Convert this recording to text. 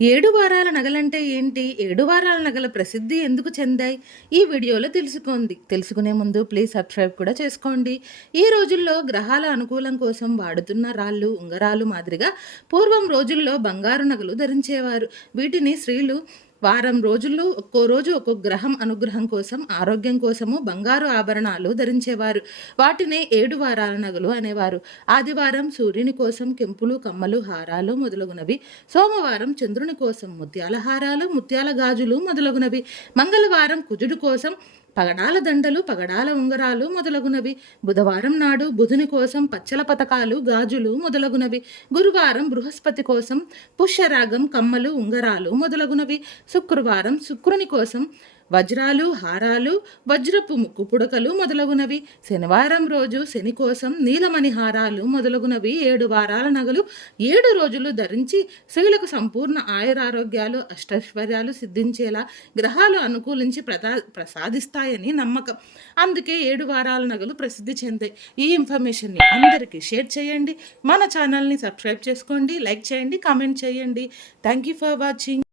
ఏడు వారాల నగలంటే ఏంటి? ఏడు వారాల నగల ప్రసిద్ధి ఎందుకు చెందాయి? ఈ వీడియోలో తెలుసుకోండి. తెలుసుకునే ముందు ప్లీజ్ సబ్స్క్రైబ్ కూడా చేసుకోండి. ఈ రోజుల్లో గ్రహాల అనుకూలం కోసం వాడుతున్న రాళ్ళు ఉంగరాలు మాదిరిగా పూర్వం రోజుల్లో బంగారు నగలు ధరించేవారు. వీటిని స్త్రీలు వారం రోజుల్లో ఒక్కో రోజు ఒక్కొక్క గ్రహం అనుగ్రహం కోసం ఆరోగ్యం కోసము బంగారు ఆభరణాలు ధరించేవారు. వాటినే ఏడు వారాల నగలు అనేవారు. ఆదివారం సూర్యుని కోసం కెంపులు కమ్మలు హారాలు మొదలగునవి. సోమవారం చంద్రుని కోసం ముత్యాల హారాలు ముత్యాల గాజులు మొదలగునవి. మంగళవారం కుజుడు కోసం పగడాల దండలు పగడాల ఉంగరాలు మొదలగునవి. బుధవారం నాడు బుధుని కోసం పచ్చల పతకాలు గాజులు మొదలగునవి. గురువారం బృహస్పతి కోసం పుష్యరాగం కమ్మలు ఉంగరాలు మొదలగునవి. శుక్రవారం శుక్రుని కోసం వజ్రాలు హారాలు వజ్రపు ముక్కు పుడకలు మొదలగునవి. శనివారం రోజు శని కోసం నీలమణి హారాలు మొదలగునవి. ఏడు వారాల నగలు ఏడు రోజులు ధరించి స్త్రీలకు సంపూర్ణ ఆయురారోగ్యాలు అష్టైశ్వర్యాలు సిద్ధించేలా గ్రహాలు అనుకూలించి ప్రదా ప్రసాదిస్తాయని నమ్మకం. అందుకే ఏడు వారాల నగలు ప్రసిద్ధి చెందాయి. ఈ ఇన్ఫర్మేషన్ని అందరికీ షేర్ చేయండి. మన ఛానల్ని సబ్స్క్రైబ్ చేసుకోండి లైక్ చేయండి కామెంట్ చేయండి. Thank you for watching.